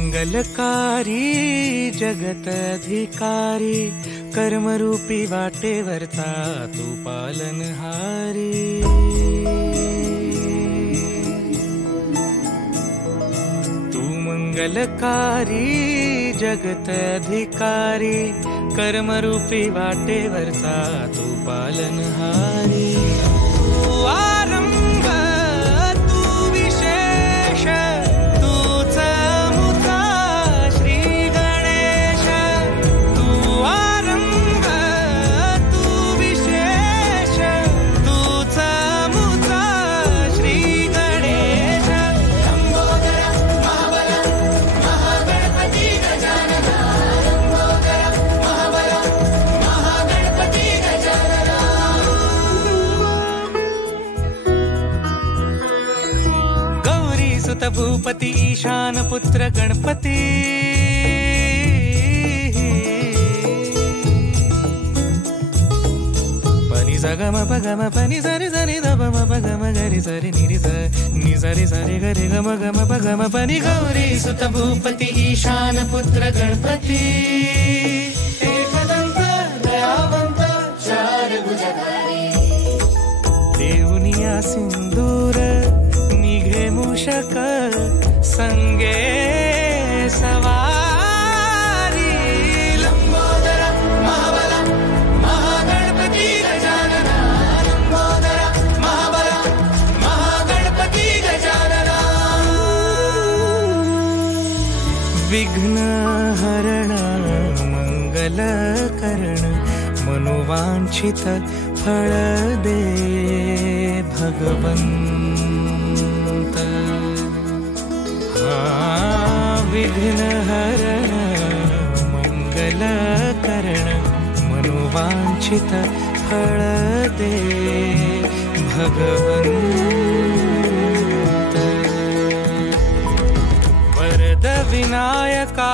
मंगलकारी जगत अधिकारी कर्मरूपी वाटेवरचा तू पालनहारी। तू मंगलकारी जगत अधिकारी कर्मरूपी वाटेवरचा तू पालनहारी। तू आरंभ तू विशेष तूच मुचा श्री गणेश। तू आरंभ तू विशेष तूच मुचा श्री गणेश। लंबोदर महाबल महागणपती गजानन। लंबोदर महाबल महागणपती गजानन। गौरी सुत भूपती ईशान पुत्र गणपती। पनी सगम पगम पनी सरि सरि ध म पगम गरि सरि निरि स नि सरि सरि गरि गम गम पगम पनी। गौरी सुत भूपती ईशान पुत्र गणपती। एकदंत दयावंत चार भुजधारी। देऊनिया सिंदूर निघे मूषक संगे सवारी। लंबोदर महाबल महागणपती गजानन। लंबोदर महाबल महागणपती गजानन। विघ्न हरण मंगल करण मनोवांछित फळ दे भगवंत। विघ्न हरण मंगल करण मनोवांछित फळ दे भगवंत। वरद विनायका